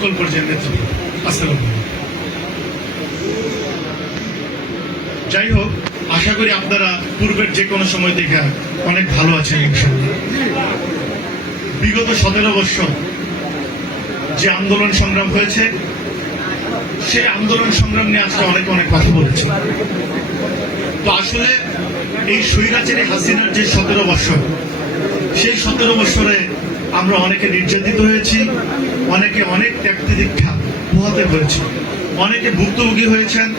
সকল পর্যায়ের নেতৃত্ব। আসসালাম যাই হোক, আশা করি আপনারা পূর্বের যে কোনো সময় থেকে অনেক ভালো আছেন বিগত সতেরো বৎসর যে আন্দোলন সংগ্রাম হয়েছে, সেই আন্দোলন সংগ্রাম নিয়ে আজকে অনেক অনেক কথা বলেছে। তো আসলে এই স্বৈরাচারী হাসিনার যে সতেরো বৎসর সেই সতেরো বৎসরে আমরা অনেকে নির্যাতিত হয়েছি, অনেকে অনেক ত্যাক্তি দীক্ষা পোহাতে হয়েছে, অনেকে ভুক্তভোগী হয়েছেন।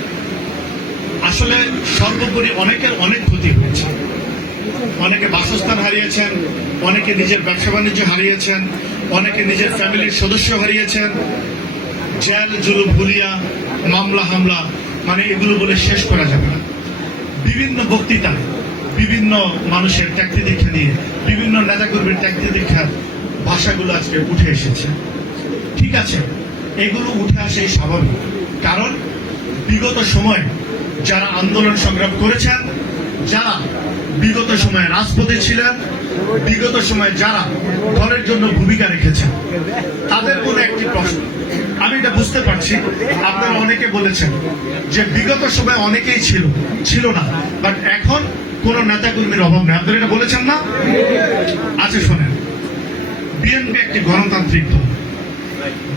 আসলে সর্বোপরি অনেকের অনেক ক্ষতি হয়েছে। অনেকে বাসস্থান হারিয়েছেন, অনেকে নিজের ব্যবসা বাণিজ্য হারিয়েছেন, অনেকে নিজের ফ্যামিলির সদস্য হারিয়েছেন। জেল, জুলুম হুলিয়া মামলা, হামলা মানে এগুলো বলে শেষ করা যাবে না। বিভিন্ন বক্তৃতা বিভিন্ন মানুষের ত্যাক্তি দীক্ষা নিয়ে, বিভিন্ন নেতাকর্মীর ত্যাক্তি দীক্ষার ভাষাগুলো আজকে উঠে এসেছে। ঠিক আছে, এগুলো উঠে আসে স্বাভাবিক। কারণ বিগত সময় যারা আন্দোলন সংগ্রাম করেছেন, যারা বিগত সময়ে রাজপথে ছিলেন, বিগত সময়ে যারা ঘরের জন্য ভূমিকা রেখেছেন, তাদের মনে একটি প্রশ্ন। আমি এটা বুঝতে পারছি, আপনারা অনেকে বলেছেন যে বিগত সময় অনেকেই ছিল ছিল না বাট এখন কোন নেতাকর্মীর অভাব নেই। আপনারা এটা বলেছেন না? আছে শোনেন। বিএনপি একটি গণতান্ত্রিক দল।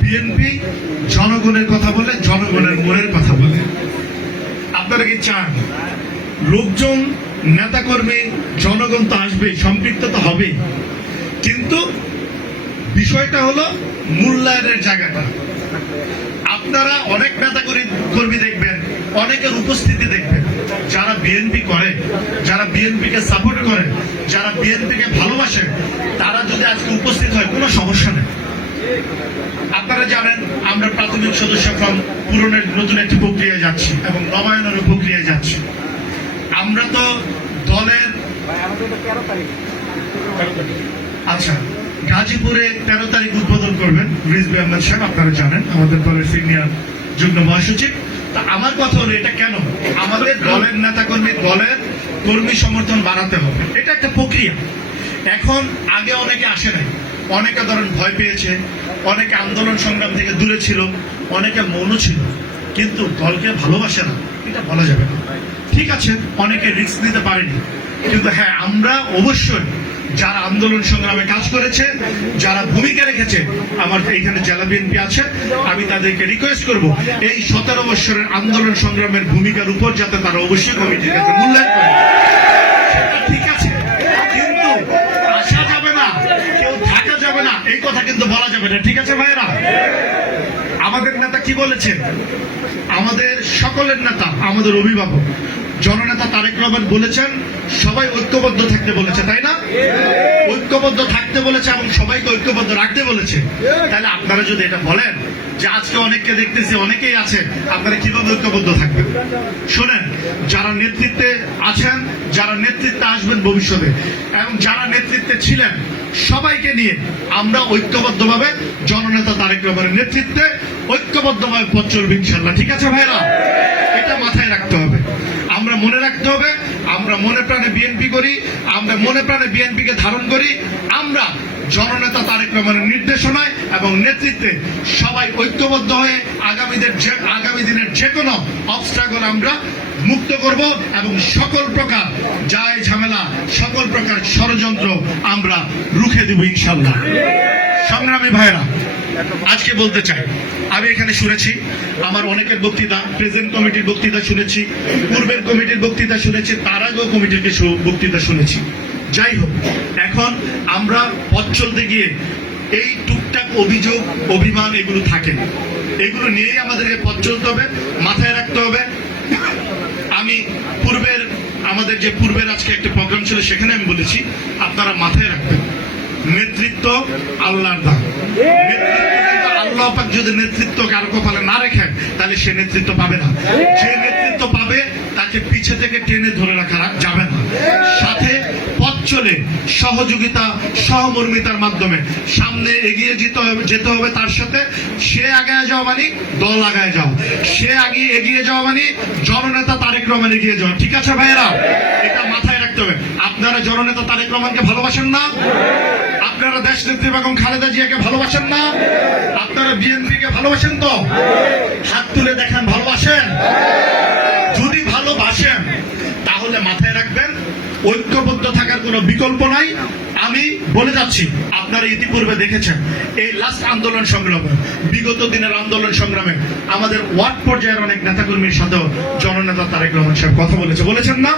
বিএনপি জনগণের কথা বলে, জনগণের মনের কথা বলে। আপনারা কি চান? লোকজন, নেতাকর্মী, জনগণ তো আসবে সম্পৃক্ত তো হবে কিন্তু বিষয়টা হলো মূল্যায়নের জায়গাটা। আপনারা অনেক নেতা কর্মী দেখবেন অনেকের উপস্থিতি দেখবেন যারা বিএনপি করে, যারা বিএনপিকে সাপোর্ট করে, যারা বিএনপিকে ভালোবাসে, তারা যদি আজকে উপস্থিত হয়, কোনো সমস্যা নেই। আপনারা জানেন, আমরা প্রাথমিক সদস্য ফর্ম পূরণের নতুন একটি প্রক্রিয়া যাচ্ছি এবং নবায়নের প্রক্রিয়া যাচ্ছি। আমরা তো দলের আচ্ছা গাজীপুরে তেরো তারিখ উদ্বোধন করবেন রিজবি আহমেদ সাহেব, আপনারা জানেন, আমাদের দলের সিনিয়র যুগ্ম মহাসচিব। আমার কথা হলো, এটা কেন? আমাদের দলের নেতা কর্মী দলের কর্মী সমর্থন বাড়াতে হবে। এটা একটা প্রক্রিয়া। এখন আগে অনেকে আসে নাই। অনেকে ধরেন ভয় পেয়েছে, অনেকে আন্দোলন সংগ্রাম থেকে দূরে ছিল, অনেকে মৌন ছিল। কিন্তু দলকে ভালোবাসে না, এটা বলা যাবে না। ঠিক আছে, অনেকে রিস্ক নিতে পারেনি। কিন্তু হ্যাঁ আমরা অবশ্যই যারা আন্দোলন সংগ্রামে কাজ করেছে, যারা ভূমিকা রেখেছে, আমার এখানে জেলা বিএনপি আছে, আমি তাদেরকে রিকোয়েস্ট করব, এই সতেরো বৎসরের আন্দোলন সংগ্রামের ভূমিকার উপর যাতে তারা অবশ্যই কমিটির কাছে মূল্যায়ন করে। আমাদের নেতা কি বলেছেন? আমাদের সকলের নেতা, আমাদের অভিভাবক জননেতা তারেক রহমান বলেছেন, সবাই ঐক্যবদ্ধ থাকতে বলেছে, তাই না? ঐক্যবদ্ধ থাকতে বলেছে এবং সবাইকে ঐক্যবদ্ধ রাখতে বলেছে। তাহলে আপনারা যদি এটা বলেন যে আজকে অনেককে দেখতেছি, অনেকেই আছে আপনারা কীভাবে ঐক্যবদ্ধ থাকবেন? শোনেন, যারা নেতৃত্বে আছেন, যারা নেতৃত্বে আসবেন ভবিষ্যতে, এবং যারা নেতৃত্বে ছিলেন, সবাইকে নিয়ে আমরা ঐক্যবদ্ধভাবে জননেতা তারেক রহমানের নেতৃত্বে ঐক্যবদ্ধভাবে পথ চলবে ইনশাল্লাহ। ঠিক আছে ভাইরা এটা মাথায় রাখতে হবে আমরা মনে রাখতে হবে আমরা মনে প্রাণে বিএনপি করি, আমরা মনে প্রাণে বিএনপিকে ধারণ করি, আমরা জননেতা তারেক রহমানের নির্দেশনায় এবং নেতৃত্বে সবাই ঐক্যবদ্ধ হয়ে আগামীদের যে, আগামী দিনের যে কোনো অবস্ট্রাগল আমরা মুক্ত করব এবং সকল প্রকার যায় ঝামেলা, সকল প্রকার ষড়যন্ত্র আমরা রুখে দেব ইনশাল্লাহ সংগ্রামী ভাইরা আজকে বলতে চাই, আমি এখানে শুনেছি, আমার অনেকের বক্তৃতা প্রেজেন্ট কমিটির বক্তৃতা শুনেছি, পূর্বের কমিটির বক্তৃতা শুনেছি, তার আগেও কমিটির কিছু বক্তৃতা শুনেছি। যাই হোক, এখন আমরা পথ চলতে গিয়ে এই টুকটাক অভিযোগ, অভিমান এগুলো থাকে এগুলো নিয়েই আমাদেরকে পথ চলতে হবে, মাথায় রাখতে হবে। আমি পূর্বের, আমাদের যে পূর্বের আজকে একটা প্রোগ্রাম ছিল, সেখানে আমি বলেছি, আপনারা মাথায় রাখবেন। নেতৃত্ব আল্লাহর দান। আল্লাহ যদি নেতৃত্ব কারও কপালে না রেখেন, তাহলে সে নেতৃত্ব পাবে না। যে নেতৃত্ব পাবে, তাকে পিছে থেকে টেনে ধরে রাখা যাবে না। সাথে পথ চলে সহযোগিতা, সহমর্মিতার মাধ্যমে। সামনে এগিয়ে যেতে হবে যেতে হবে তার সাথে। সে আগায় যাওয়া মানে দল আগায় যাও। সে আগে এগিয়ে যাওয়া মানে জননেতা তারেক রহমান এগিয়ে যাওয়া ঠিক আছে ভাইয়েরা? এটা মাথায় রাখতে হবে। আপনারা জননেতা তারেক রহমানকে ভালোবাসেন না? আপনারা দেশ নেত্রী বেগম খালেদা জিয়াকে ভালোবাসেন না? আপনারা বিএনপি কে ভালোবাসেন তো? হাত তুলে দেখেন, ভালোবাসেন? যদি ভালোবাসেন, তাহলে মাথায় রাখবেন, ঐক্যবদ্ধ থাকার কোনো বিকল্প নাই। আমি বলে যাচ্ছি, আপনারা ইতিপূর্বে দেখেছেন, এই লাস্ট আন্দোলন সংগ্রামে, বিগত দিনের আন্দোলন সংগ্রামে আমাদের ওয়ার্ড পর্যায়ের অনেক নেতাকর্মীর সাথেও জননেতা তারেক রহমান সাহেব কথা বলেছে। বলেছেন না?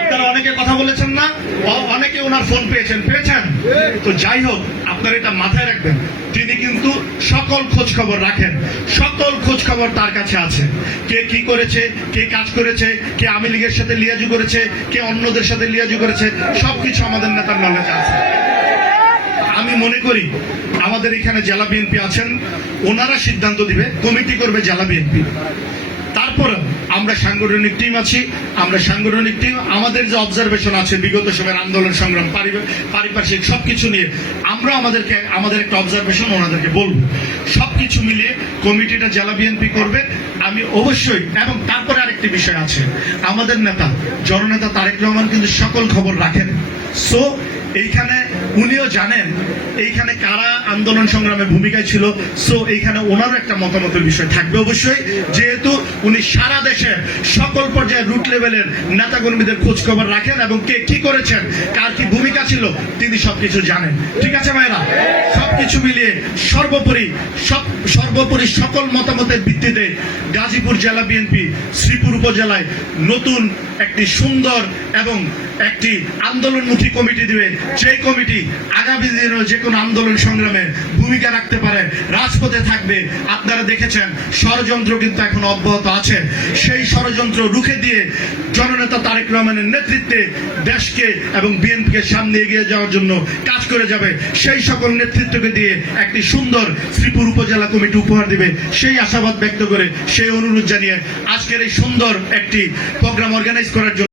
আপনারা অনেকে কথা বলেছেন না? অনেকে ওনার ফোন পেয়েছেন। পেয়েছেন তো যাই হোক, আপনারা এটা মাথায় রাখবেন। তিনি কিন্তু সকল খোঁজ খবর রাখেন। সকল খোঁজ খবর তার কাছে আছে। কে কি করেছে, কে কাজ করেছে, কে আওয়ামী লীগের সাথে লিয়াজু করেছে, কে অন্যদের সাথে লিয়াজু করেছে, সবকিছু আমাদের নেতার নলেজ আছে। আমি মনে করি, আমাদের এখানে জেলা বিএনপি আছেন, ওনারা সিদ্ধান্ত দিবে, কমিটি করবে জেলা বিএনপি। তারপরে আমরা সাংগঠনিক টিম আছি, আমরা সাংগঠনিক টিম আমাদের যে অবজারভেশন আছে, বিগত সময়ের আন্দোলন, সংগ্রাম পারিপার্শ্বিক সবকিছু নিয়ে, আমরা আমাদেরকে, আমাদের একটা অবজারভেশন ওনাদেরকে বলব। সবকিছু মিলিয়ে কমিটিটা জেলা বিএনপি করবে। আমি অবশ্যই, এবং তারপরে আরেকটি বিষয় আছে। আমাদের নেতা, জননেতা তারেক রহমান কিন্তু সকল খবর রাখেন। সো এইখানে উনিও জানেন এইখানে কারা আন্দোলন সংগ্রামের ভূমিকায় ছিল। সো এইখানে ওনারও একটা মতামতের বিষয় থাকবে অবশ্যই। যেহেতু উনি সারা দেশে সকল পর্যায়ে রুট লেভেলের নেতাকর্মীদের খোঁজ খবর রাখেন এবং কে কি করেছেন, কার কি ভূমিকা ছিল, তিনি সবকিছু জানেন। ঠিক আছে ভাইরা সবকিছু মিলিয়ে সর্বোপরি সর্বোপরি সকল মতামতের ভিত্তিতে গাজীপুর জেলা বিএনপি শ্রীপুর উপজেলায় নতুন একটি সুন্দর এবং একটি আন্দোলনমুখী কমিটি দিবে। যে কমিটি আগামী দিনেও যে কোনো আন্দোলন সংগ্রামে ভূমিকা রাখতে পারে, রাজপথে থাকবে। আপনারা দেখেছেন, ষড়যন্ত্র কিন্তু এখন অব্যাহত আছে। সেই ষড়যন্ত্র রুখে দিয়ে জননেতা তারেক রহমানের নেতৃত্বে দেশকে এবং বিএনপিকে সামনে এগিয়ে যাওয়ার জন্য কাজ করে যাবে। সেই সকল নেতৃত্বকে দিয়ে একটি সুন্দর শ্রীপুর উপজেলা কমিটি উপহার দিবে। সেই আশাবাদ ব্যক্ত করে সেই অনুরোধ জানিয়ে আজকের এই সুন্দর একটি প্রোগ্রাম অর্গানাইজ করার জন্য